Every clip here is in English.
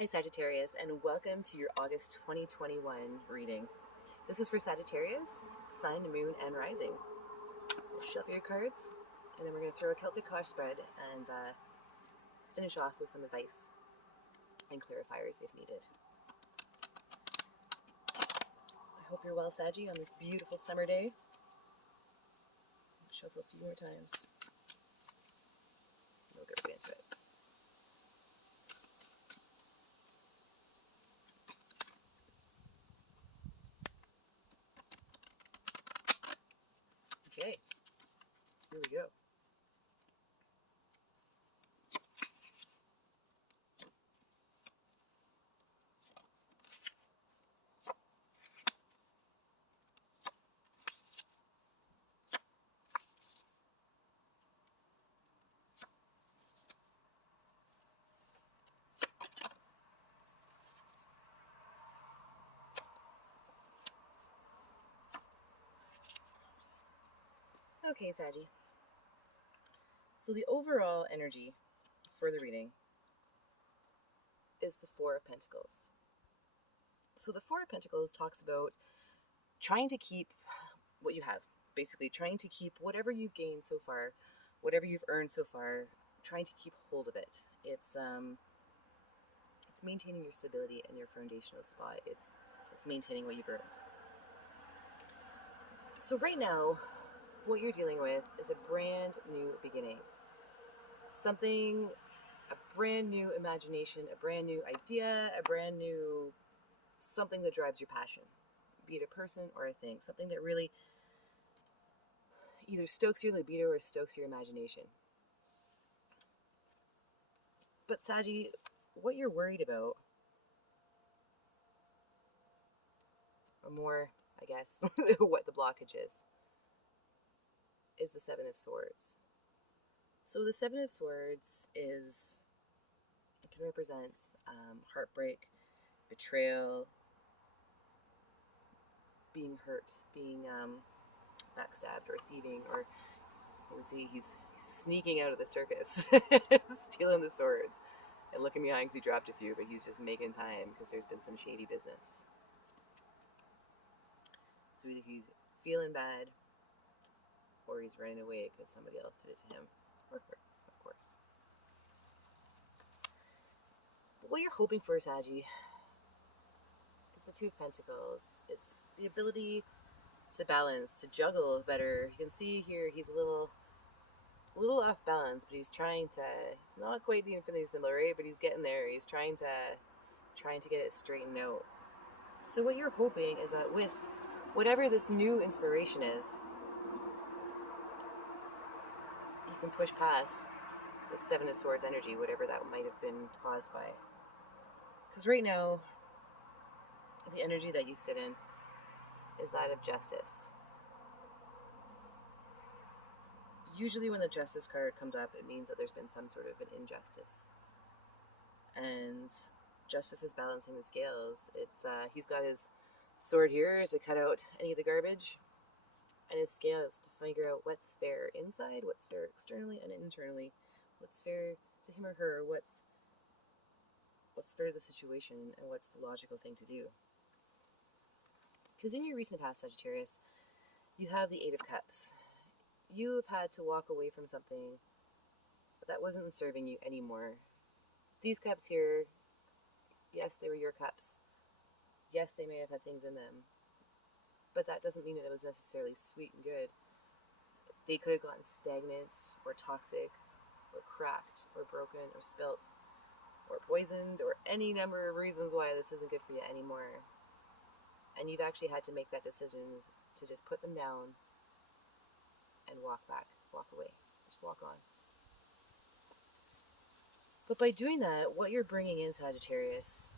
Hi Sagittarius, and welcome to your August 2021 reading. This is for Sagittarius, Sun, Moon, and Rising. We'll shuffle your cards, and then we're going to throw a Celtic Kosh spread and finish off with some advice and clarifiers if needed. I hope you're well, Saggy, on this beautiful summer day. Shuffle a few more times. We'll get right into it. Okay, here we go. Okay, Saggy. So the overall energy for the reading is the Four of Pentacles. So the Four of Pentacles talks about trying to keep what you have, basically trying to keep whatever you've gained so far, whatever you've earned so far, trying to keep hold of it. It's maintaining your stability and your foundational spot. It's maintaining what you've earned. So right now, what you're dealing with is a brand new beginning. A brand new imagination, a brand new idea, a brand new something that drives your passion, be it a person or a thing, something that really either stokes your libido or stokes your imagination. But Saggy, what you're worried about, or more, I guess, what the blockage is the Seven of Swords. So the Seven of Swords can represent heartbreak, betrayal, being hurt, being backstabbed or thieving, or you can see he's sneaking out of the circus, stealing the swords, and looking behind because he dropped a few, but he's just making time because there's been some shady business. So either he's feeling bad or he's running away because somebody else did it to him, or her, of course. But what you're hoping for, Saggy, is the Two of Pentacles. It's the ability to balance, to juggle better. You can see here he's a little off balance, but he's not quite the infinity symbol, right? But he's getting there. He's trying to get it straightened out. So what you're hoping is that with whatever this new inspiration is, you can push past the Seven of Swords energy, whatever that might have been caused by. Because right now, the energy that you sit in is that of justice. Usually when the Justice card comes up, it means that there's been some sort of an injustice. And justice is balancing the scales. He's got his sword here to cut out any of the garbage, and his scales to figure out what's fair inside, what's fair externally and internally, what's fair to him or her, what's fair to the situation, and what's the logical thing to do. Because in your recent past, Sagittarius, you have the Eight of Cups. You have had to walk away from something that wasn't serving you anymore. These cups here, yes, they were your cups. Yes, they may have had things in them, but that doesn't mean that it was necessarily sweet and good. They could have gotten stagnant or toxic or cracked or broken or spilt or poisoned or any number of reasons why this isn't good for you anymore. And you've actually had to make that decision to just put them down and walk away, just walk on. But by doing that, what you're bringing in, Sagittarius,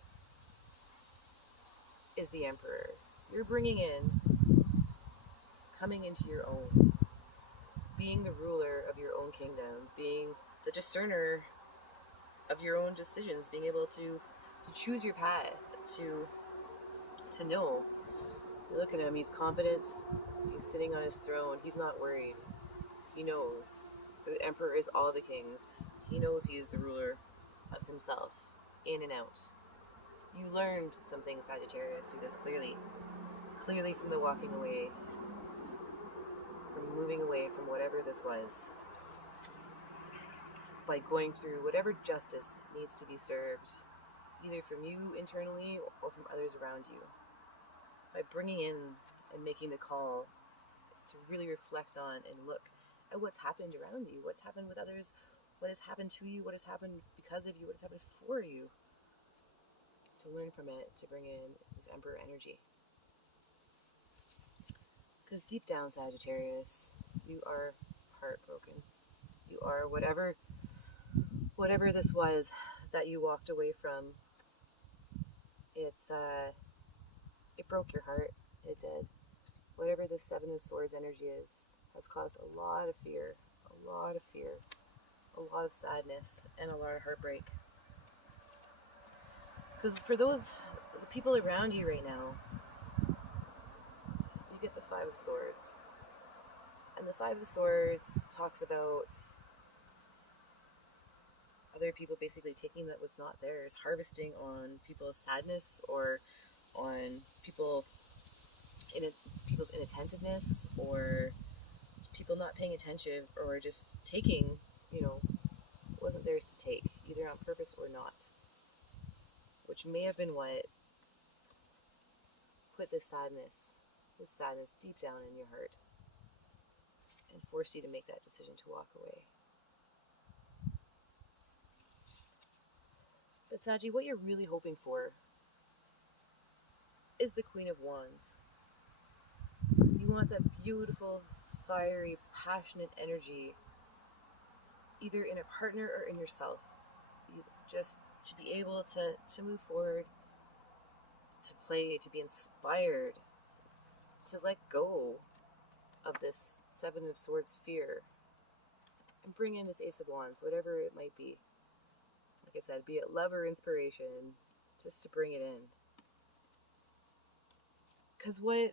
is the Emperor. You're bringing in, coming into your own, being the ruler of your own kingdom, being the discerner of your own decisions, being able to choose your path, to know. You look at him, he's confident, he's sitting on his throne, he's not worried. He knows the Emperor is all the kings. He knows he is the ruler of himself, in and out. You learned something, Sagittarius, through this clearly. Clearly from the walking away, from moving away from whatever this was, by going through whatever justice needs to be served, either from you internally or from others around you, by bringing in and making the call to really reflect on and look at what's happened around you, what's happened with others, what has happened to you, what has happened because of you, what has happened for you, to learn from it, to bring in this Emperor energy. Because deep down, Sagittarius, you are heartbroken. You are whatever this was that you walked away from. It broke your heart. It did. Whatever this Seven of Swords energy is has caused a lot of fear, a lot of sadness, and a lot of heartbreak. Because for the people around you right now, you get the Five of Swords. And the Five of Swords talks about other people basically taking that was not theirs, harvesting on people's sadness or on people's inattentiveness, or people not paying attention, or just taking, what wasn't theirs to take, either on purpose or not, which may have been what put this sadness deep down in your heart and forced you to make that decision to walk away. But Saji, what you're really hoping for is the Queen of Wands. You want that beautiful, fiery, passionate energy, either in a partner or in yourself. You just to be able to move forward, to play, to be inspired, to let go of this Seven of Swords fear and bring in this Ace of Wands, whatever it might be. Like I said, be it love or inspiration, just to bring it in. Because what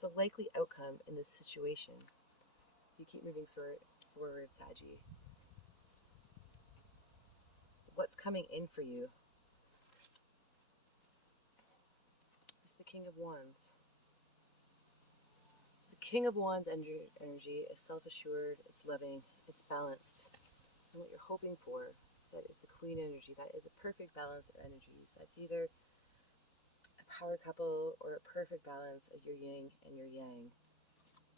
the likely outcome in this situation, you keep moving forward, Saji, what's coming in for you is the King of Wands. So the King of Wands energy is self-assured, it's loving, it's balanced. And what you're hoping for is the Queen energy. That is a perfect balance of energies. That's either a power couple or a perfect balance of your yin and your yang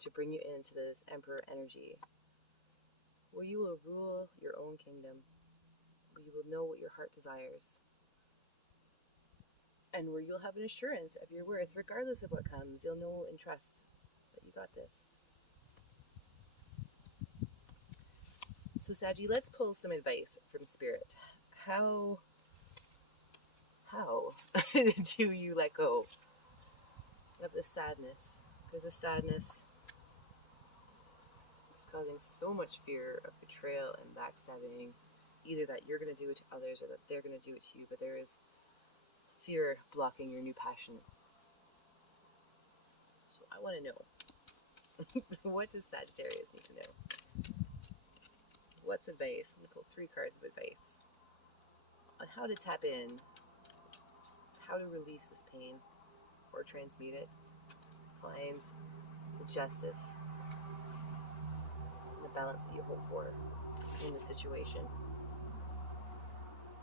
to bring you into this Emperor energy, where you will rule your own kingdom, where you will know what your heart desires, and where you'll have an assurance of your worth regardless of what comes. You'll know and trust that you got this. So Saji, let's pull some advice from Spirit. How do you let go of the sadness? Because the sadness is causing so much fear of betrayal and backstabbing, either that you're going to do it to others or that they're going to do it to you, but there is fear blocking your new passion. So I want to know, what does Sagittarius need to know? What's advice? I'm going to pull 3 cards of advice on how to tap in, how to release this pain or transmute it, find the justice and the balance that you hope for in the situation.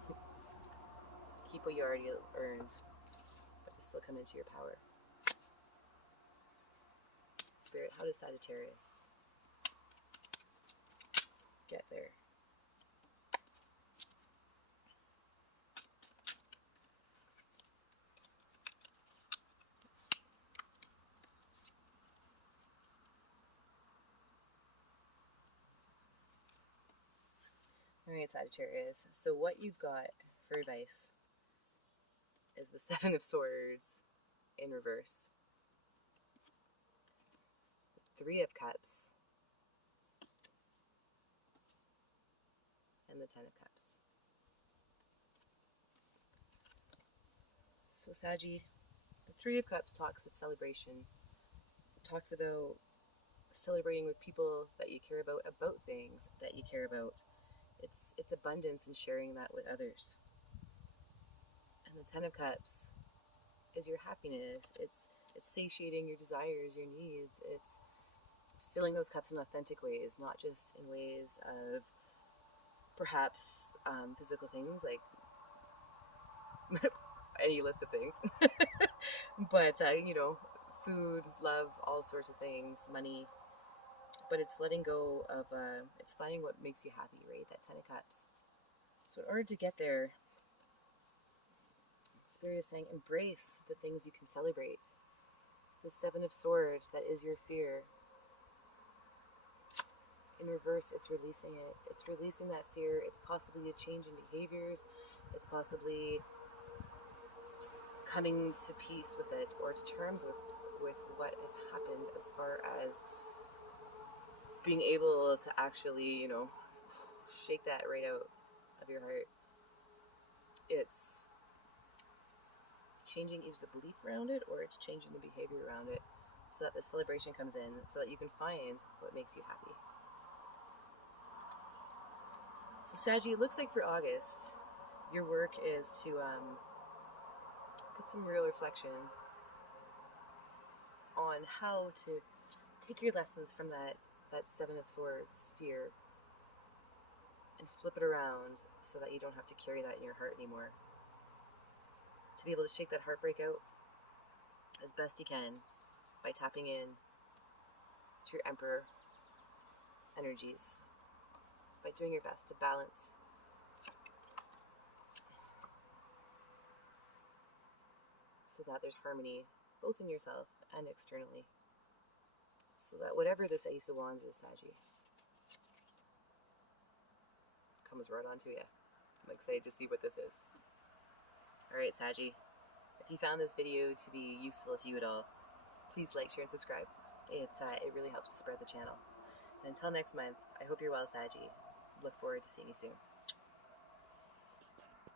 To keep what you already earned, but to still come into your power. Spirit, how does Sagittarius get there? Alright, Sagittarius. So what you've got for advice is the Seven of Swords in reverse. The 3 of Cups. And the 10 of Cups. So Saji, the 3 of Cups talks of celebration. It talks about celebrating with people that you care about things that you care about. It's abundance and sharing that with others. And the Ten of Cups is your happiness. It's satiating your desires, your needs. It's filling those cups in authentic ways, not just in ways of perhaps physical things like any list of things, but food, love, all sorts of things, money. But it's letting go of, it's finding what makes you happy, right? That Ten of Cups. So in order to get there, Spirit is saying embrace the things you can celebrate. The Seven of Swords, that is your fear. In reverse, it's releasing it. It's releasing that fear. It's possibly a change in behaviors. It's possibly coming to peace with it or to terms with what has happened as far as being able to actually, shake that right out of your heart. It's changing either the belief around it or it's changing the behavior around it so that the celebration comes in so that you can find what makes you happy. So Saggy, it looks like for August, your work is to put some real reflection on how to take your lessons from that Seven of Swords fear and flip it around so that you don't have to carry that in your heart anymore. To be able to shake that heartbreak out as best you can by tapping in to your Emperor energies, by doing your best to balance so that there's harmony both in yourself and externally. So that whatever this Ace of Wands is, Saggy, comes right onto you. I'm excited to see what this is. Alright, Saggy, if you found this video to be useful to you at all, please like, share, and subscribe. It really helps to spread the channel. And until next month, I hope you're well, Saggy. Look forward to seeing you soon.